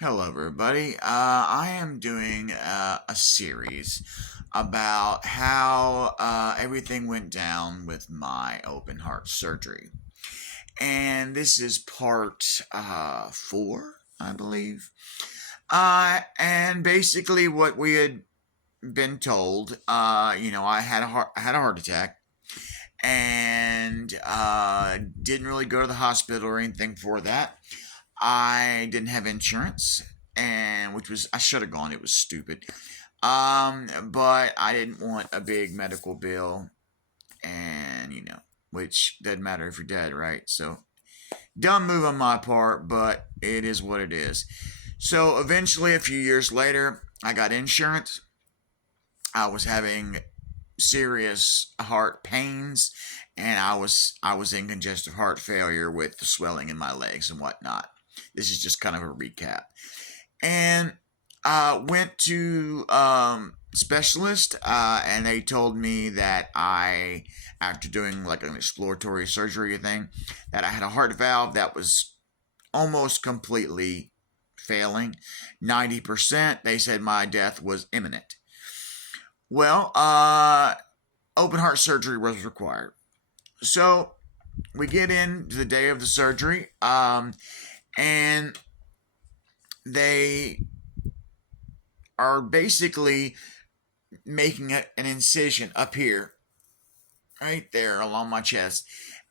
Hello, everybody. I am doing a series about how everything went down with my open heart surgery. And this is part four, I believe. And basically, what we had been told, I had a heart attack and didn't really go to the hospital or anything for that. I didn't have insurance, and which was I should have gone. It was stupid. But I didn't want a big medical bill, and which doesn't matter if you're dead, right? So dumb move on my part, but it is what it is. So eventually, a few years later, I got insurance. I was having serious heart pains, and I was in congestive heart failure with the swelling in my legs and whatnot. This is just kind of a recap. And went to specialist, and they told me that after doing like an exploratory surgery thing, that I had a heart valve that was almost completely failing. 90%. They said my death was imminent. Well, open heart surgery was required. So we get into the day of the surgery, and they are basically making an incision up here, right there along my chest.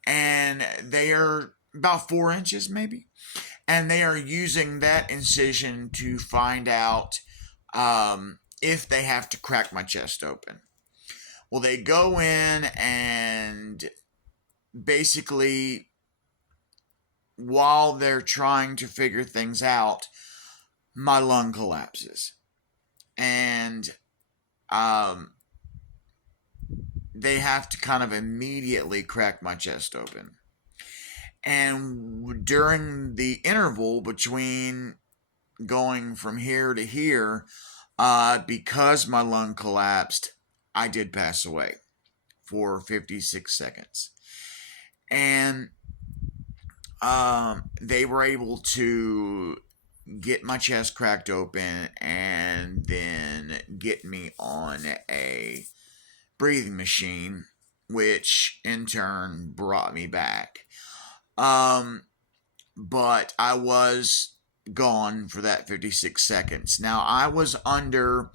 And they are about 4 inches, maybe. And they are using that incision to find out if they have to crack my chest open. Well, they go in and basically, while they're trying to figure things out, my lung collapses. And they have to kind of immediately crack my chest open. And during the interval between going from here to here, because my lung collapsed, I did pass away for 56 seconds. And they were able to get my chest cracked open and then get me on a breathing machine, which in turn brought me back. But I was gone for that 56 seconds. Now I was under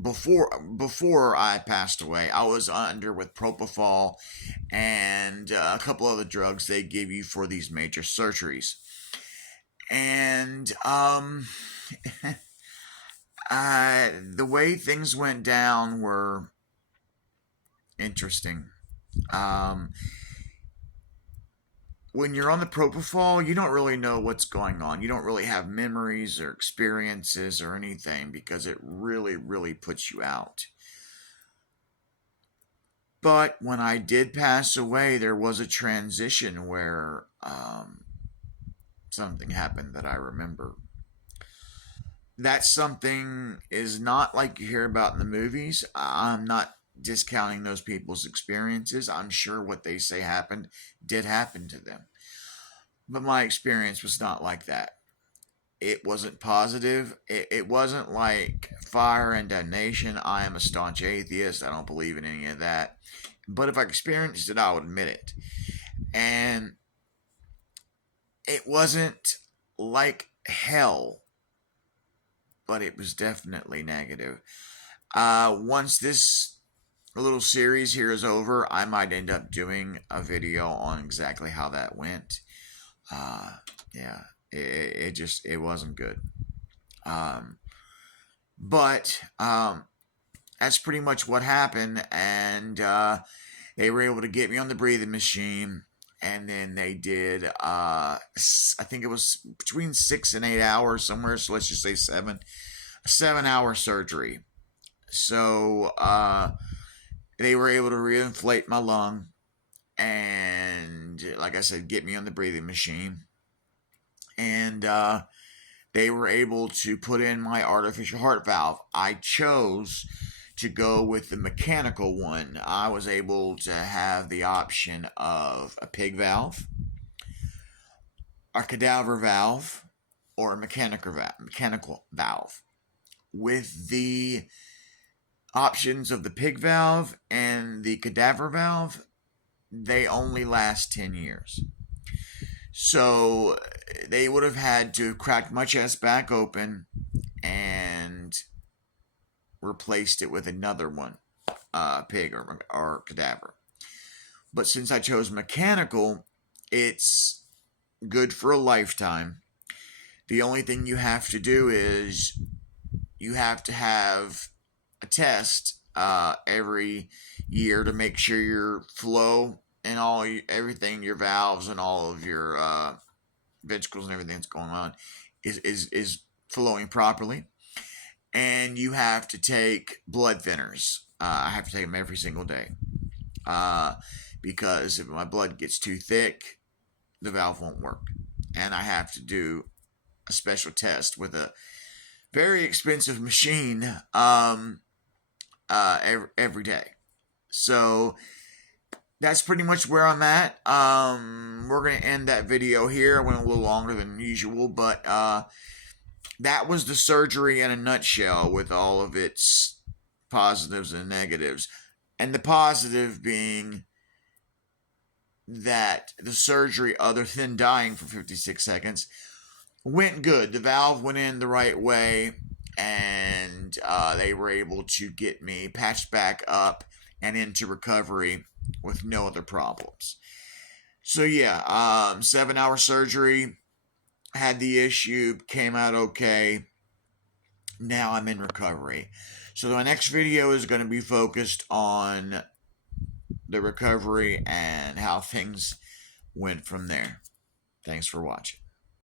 before I passed away. I was under with propofol and a couple other drugs they give you for these major surgeries. And the way things went down were interesting. Um, when you're on the propofol, you don't really know what's going on. You don't really have memories or experiences or anything because it really, really puts you out. But when I did pass away, there was a transition where something happened that I remember. That something is not like you hear about in the movies. I'm not discounting those people's experiences. I'm sure what they say happened did happen to them. But my experience was not like that. It wasn't positive. It wasn't like fire and damnation. I am a staunch atheist. I don't believe in any of that. But if I experienced it, I would admit it. And it wasn't like hell, but it was definitely negative. Once this little series here is over, I might end up doing a video on exactly how that went. Yeah, it wasn't good. Um, but that's pretty much what happened, and they were able to get me on the breathing machine, and then they did. I think it was between 6 and 8 hours somewhere. So let's just say seven. A 7 hour surgery. So they were able to reinflate my lung and, like I said, get me on the breathing machine. And they were able to put in my artificial heart valve. I chose to go with the mechanical one. I was able to have the option of a pig valve, a cadaver valve, or a mechanical valve. With the options of the pig valve and the cadaver valve, they only last 10 years. So they would have had to crack my chest back open and replaced it with another one, pig or cadaver. But since I chose mechanical, it's good for a lifetime. The only thing you have to do is you have to have a test every year to make sure your flow and everything, your valves and all of your ventricles and everything that's going on is flowing properly. And you have to take blood thinners. I have to take them every single day because if my blood gets too thick, the valve won't work. And I have to do a special test with a very expensive machine every day. So that's pretty much where I'm at. We're going to end that video here. I went a little longer than usual, but that was the surgery in a nutshell with all of its positives and negatives. And the positive being that the surgery, other than dying for 56 seconds, went good. The valve went in the right way, and they were able to get me patched back up and into recovery with no other problems. So yeah, 7-hour surgery, had the issue, came out okay. Now I'm in recovery. So my next video is going to be focused on the recovery and how things went from there. Thanks for watching.